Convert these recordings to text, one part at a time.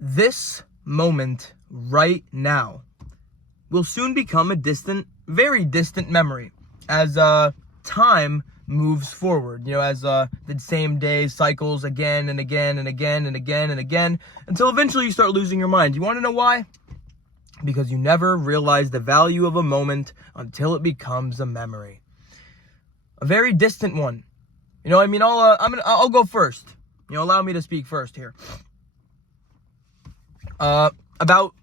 This moment right now will soon become a distant, very distant memory as time moves forward, as the same day cycles again and again and again and again and again until eventually you start losing your mind. You want to know why? Because you never realize the value of a moment until it becomes a memory. A very distant one. I'll go first. Allow me to speak first here. About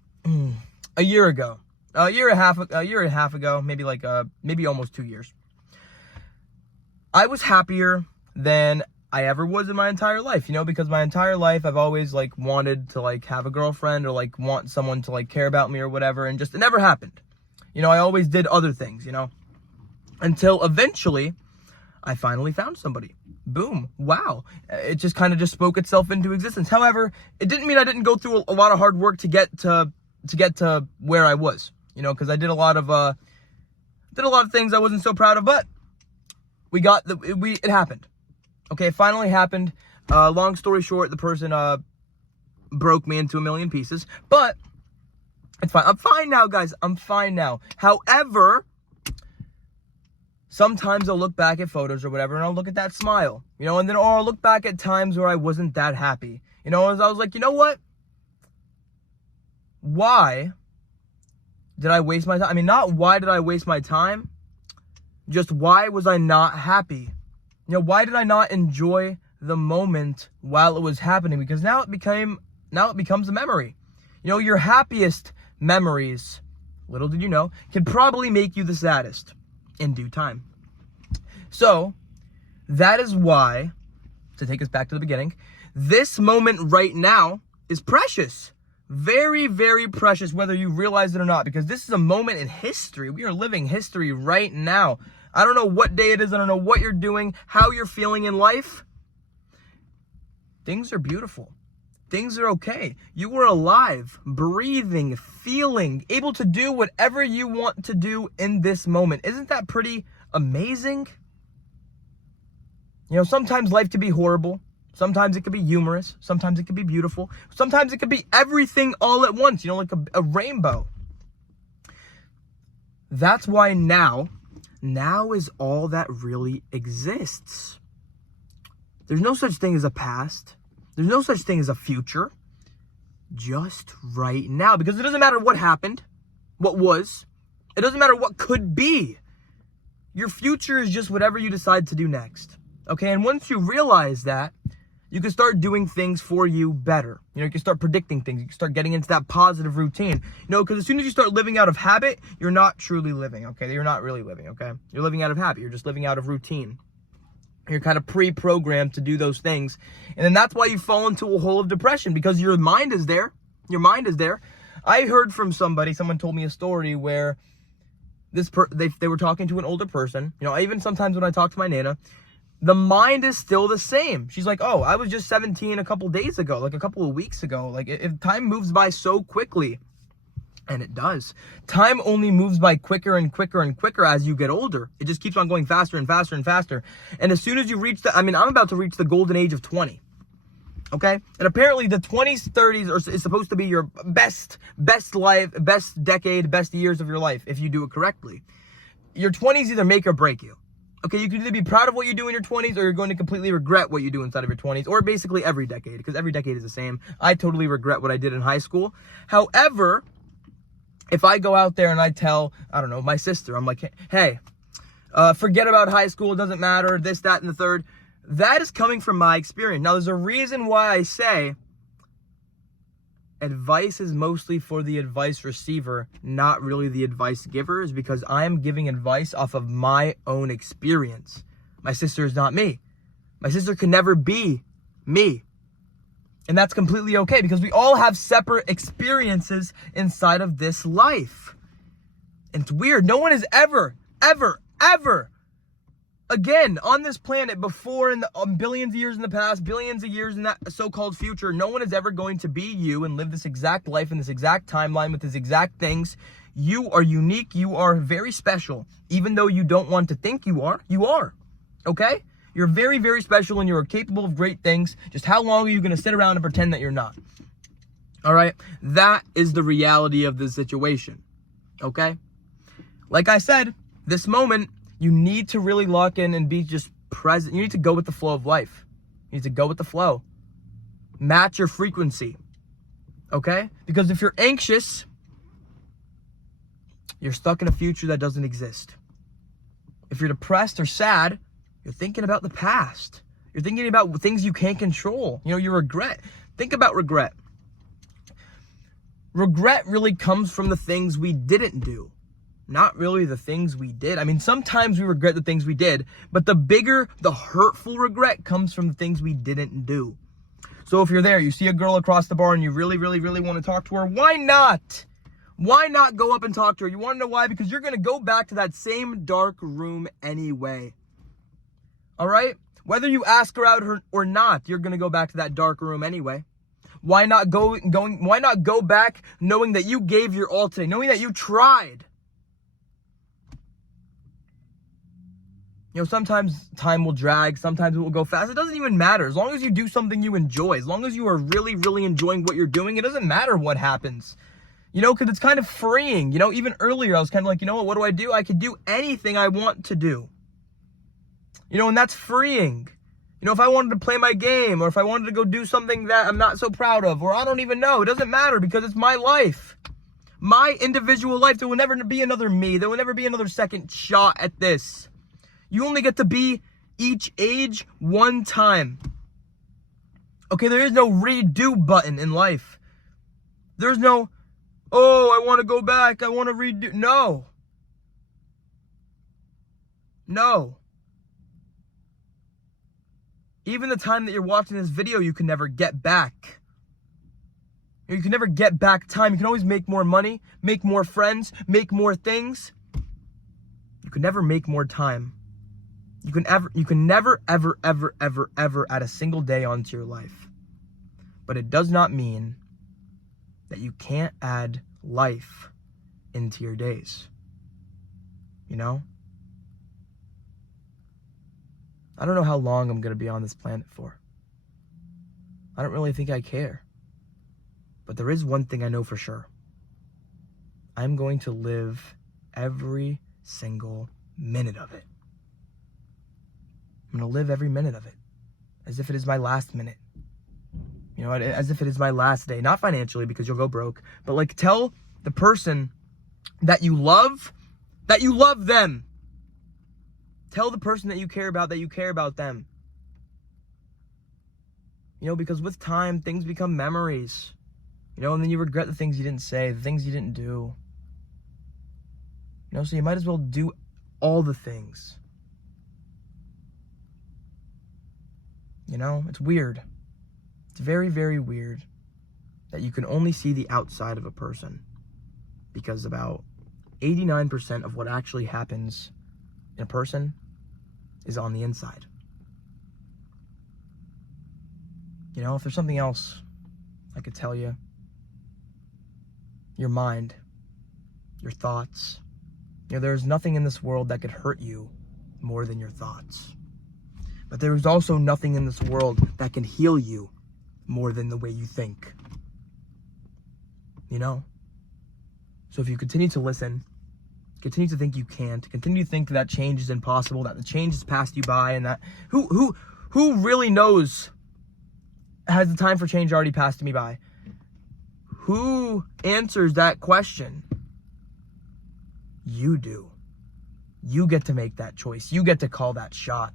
a year and a half ago, maybe almost 2 years. I was happier than I ever was in my entire life, because my entire life I've always wanted to have a girlfriend or want someone to care about me or whatever, and just it never happened. I always did other things, until eventually I finally found somebody. Boom. Wow. It just kind of just spoke itself into existence. However, it didn't mean I didn't go through a lot of hard work to get to where I was, because I did a lot of things I wasn't so proud of, but it happened. Okay, it finally happened. Long story short, the person broke me into a million pieces, but it's fine. I'm fine now, guys. I'm fine now. However, sometimes I'll look back at photos or whatever, and I'll look at that smile, or I'll look back at times where I wasn't that happy. As I was like, you know what? Why did I waste my time? I mean, not why did I waste my time? Just why was I not happy? Why did I not enjoy the moment while it was happening? Because now it becomes a memory. Your happiest memories, little did you know, can probably make you the saddest in due time. So, that is why, to take us back to the beginning, this moment right now is precious. Very, very precious, whether you realize it or not, because this is a moment in history. We are living history right now. I don't know what day it is. I don't know what you're doing, how you're feeling in life. Things are beautiful. Things are okay. You are alive, breathing, feeling, able to do whatever you want to do in this moment. Isn't that pretty amazing? Sometimes life can be horrible. Sometimes it could be humorous. Sometimes it could be beautiful. Sometimes it could be everything all at once, like a rainbow. That's why now is all that really exists. There's no such thing as a past. There's no such thing as a future. Just right now. Because it doesn't matter what happened, what was. It doesn't matter what could be. Your future is just whatever you decide to do next. Okay, and once you realize that, you can start doing things for you better. You can start predicting things. You can start getting into that positive routine. Because as soon as you start living out of habit, you're not truly living, okay? You're not really living, okay? You're living out of habit. You're just living out of routine. You're kind of pre-programmed to do those things. And then that's why you fall into a hole of depression, because your mind is there. Your mind is there. I heard from someone told me a story where they were talking to an older person. Even sometimes when I talk to my Nana, the mind is still the same. She's like, oh, I was just 17 a couple days ago, a couple of weeks ago. If time moves by so quickly, and it does. Time only moves by quicker and quicker and quicker as you get older. It just keeps on going faster and faster and faster. And as soon as you reach I'm about to reach the golden age of 20. Okay? And apparently the 20s, 30s is supposed to be your best life, best decade, best years of your life if you do it correctly. Your 20s either make or break you. Okay, you can either be proud of what you do in your 20s or you're going to completely regret what you do inside of your 20s, or basically every decade, because every decade is the same. I totally regret what I did in high school. However, if I go out there and I tell, I don't know, my sister, I'm like, hey, forget about high school, it doesn't matter, this, that, and the third. That is coming from my experience. Now, there's a reason why I say advice is mostly for the advice receiver, not really the advice giver, is because I am giving advice off of my own experience. My sister is not me. My sister can never be me. And that's completely okay, because we all have separate experiences inside of this life. And it's weird. No one is ever, again, on this planet before in the billions of years in the past, billions of years in that so-called future, no one is ever going to be you and live this exact life in this exact timeline with these exact things. You are unique. You are very special. Even though you don't want to think you are, okay? You're very, very special and you are capable of great things. Just how long are you going to sit around and pretend that you're not? All right? That is the reality of the situation. Okay? Like I said, this moment, you need to really lock in and be just present. You need to go with the flow of life. You need to go with the flow. Match your frequency. Okay? Because if you're anxious, you're stuck in a future that doesn't exist. If you're depressed or sad, you're thinking about the past. You're thinking about things you can't control. You know, your regret. Think about regret. Regret really comes from the things we didn't do, not really the things we did. I mean, sometimes we regret the things we did, but the bigger, the hurtful regret comes from the things we didn't do. So if you're there, you see a girl across the bar and you really, really, really want to talk to her, why not? Why not go up and talk to her? You want to know why? Because you're going to go back to that same dark room anyway. All right? Whether you ask her out or not, you're going to go back to that dark room anyway. Why not go back knowing that you gave your all today, knowing that you tried? You know, sometimes time will drag, sometimes it will go fast. It doesn't even matter. As long as you do something you enjoy, as long as you are really, really enjoying what you're doing, it doesn't matter what happens. You know, because it's kind of freeing. You know, even earlier I was kind of like, you know what do? I could do anything I want to do. You know, and that's freeing. You know, if I wanted to play my game, or if I wanted to go do something that I'm not so proud of, or I don't even know, it doesn't matter because it's my life. My individual life. There will never be another me. There will never be another second shot at this. You only get to be each age one time. Okay, there is no redo button in life. There's no, oh, I want to go back, I want to redo. No. No. Even the time that you're watching this video, you can never get back. You can never get back time. You can always make more money, make more friends, make more things. You can never make more time. You can never, ever add a single day onto your life. But it does not mean that you can't add life into your days. You know? I don't know how long I'm going to be on this planet for. I don't really think I care. But there is one thing I know for sure. I'm going to live every single minute of it. I'm going to live every minute of it as if it is my last minute. You know, as if it is my last day. Not financially, because you'll go broke. But like, tell the person that you love them. Tell the person that you care about them. You know, because with time, things become memories. You know, and then you regret the things you didn't say, the things you didn't do. You know, so you might as well do all the things. You know, it's weird. It's very, very weird that you can only see the outside of a person. Because about 89% of what actually happens in a person is on the inside. You know, if there's something else I could tell you, your mind, your thoughts. You know, there's nothing in this world that could hurt you more than your thoughts. But there is also nothing in this world that can heal you more than the way you think. You know? So if you continue to listen, continue to think you can't, continue to think that change is impossible, that the change has passed you by, and that who really knows, has the time for change already passed me by? Who answers that question? You do. You get to make that choice. You get to call that shot.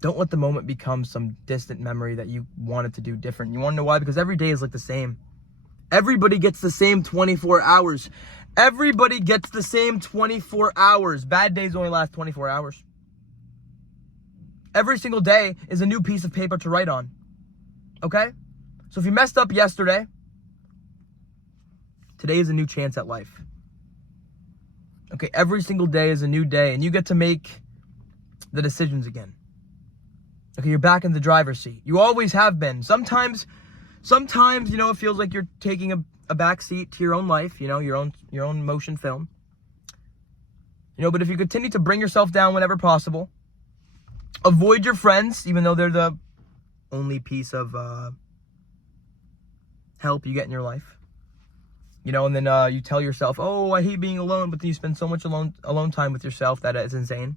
Don't let the moment become some distant memory that you wanted to do different. You want to know why? Because every day is like the same. Everybody gets the same 24 hours. Everybody gets the same 24 hours. Bad days only last 24 hours. Every single day is a new piece of paper to write on. Okay? So if you messed up yesterday, today is a new chance at life. Okay, every single day is a new day, and you get to make the decisions again. Okay, you're back in the driver's seat. You always have been. Sometimes, you know, it feels like you're taking a back seat to your own life, you know, your own motion film. You know, but if you continue to bring yourself down whenever possible, avoid your friends, even though they're the only piece of help you get in your life. You know, and then you tell yourself, oh, I hate being alone, but then you spend so much alone time with yourself that it's insane.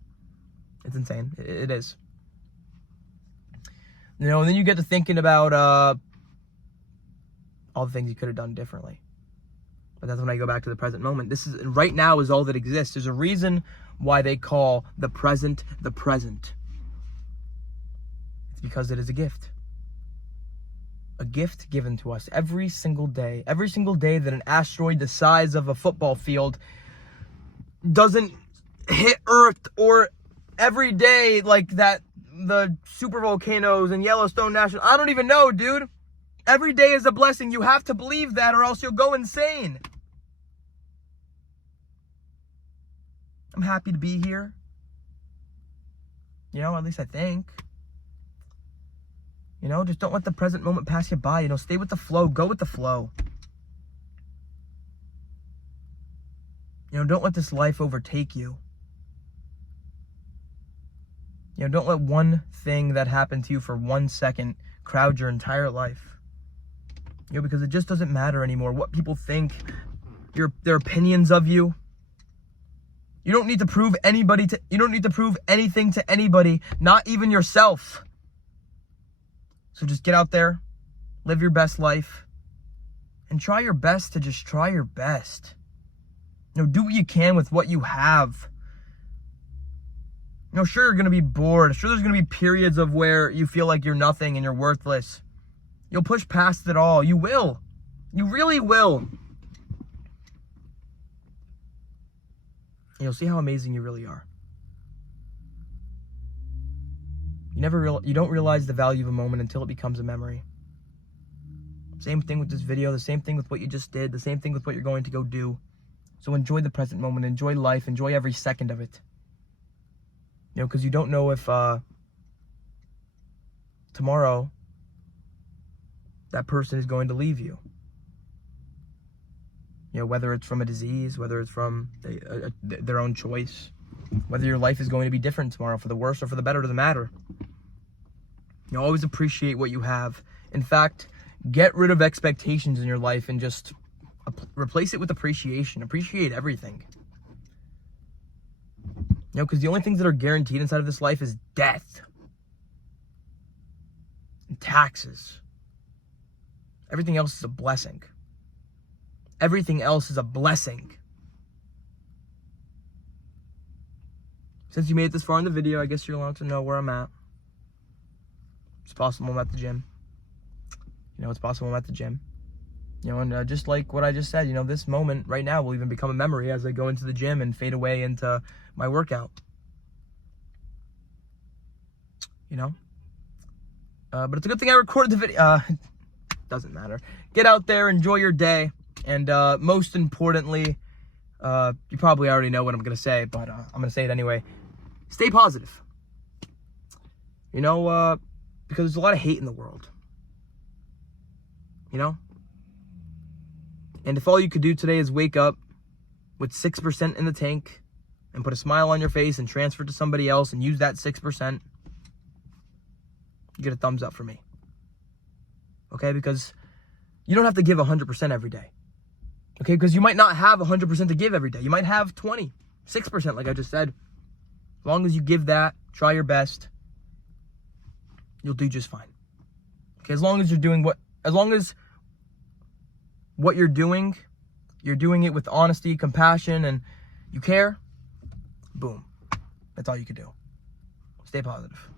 It's insane. It is. You know, and then you get to thinking about all the things you could have done differently. But that's when I go back to the present moment. Right now is all that exists. There's a reason why they call the present the present. It's because it is a gift. A gift given to us every single day. Every single day that an asteroid the size of a football field doesn't hit Earth, or every day like that the super volcanoes and Yellowstone National, I don't even know, dude. Every day is a blessing. You have to believe that, or else you'll go insane. I'm happy to be here. You know, at least I think. You know, just don't let the present moment pass you by. You know, stay with the flow. Go with the flow. You know, don't let this life overtake you. You know, don't let one thing that happened to you for 1 second crowd your entire life. You know, because it just doesn't matter anymore what people think, their opinions of you. You don't need to prove you don't need to prove anything to anybody, not even yourself. So just get out there, live your best life, and try your best to just try your best. You know, do what you can with what you have. You know, sure, you're going to be bored. Sure, there's going to be periods of where you feel like you're nothing and you're worthless. You'll push past it all. You will. You really will. And you'll see how amazing you really are. You don't realize the value of a moment until it becomes a memory. Same thing with this video, the same thing with what you just did, the same thing with what you're going to go do. So enjoy the present moment, enjoy life, enjoy every second of it. You know, because you don't know if tomorrow that person is going to leave you. You know, whether it's from a disease, whether it's from their own choice, whether your life is going to be different tomorrow, for the worse or for the better, doesn't matter. You always appreciate what you have. In fact, get rid of expectations in your life and just replace it with appreciation. Appreciate everything. You know, because the only things that are guaranteed inside of this life is death and taxes. Everything else is a blessing. Everything else is a blessing. Since you made it this far in the video, I guess you're allowed to know where I'm at. It's possible I'm at the gym. You know, it's possible I'm at the gym. You know, and just like what I just said, you know, this moment right now will even become a memory as I go into the gym and fade away into my workout. You know? But it's a good thing I recorded the video. Doesn't matter. Get out there, enjoy your day. And most importantly, you probably already know what I'm going to say, but I'm going to say it anyway. Stay positive. You know, because there's a lot of hate in the world. You know? And if all you could do today is wake up with 6% in the tank and put a smile on your face and transfer it to somebody else and use that 6%, you get a thumbs up for me. Okay? Because you don't have to give 100% every day. Okay? Because you might not have 100% to give every day. You might have 6% like I just said. As long as you give that, try your best, you'll do just fine. Okay? As long as what you're doing it with honesty, compassion, and you care, boom. That's all you can do. Stay positive.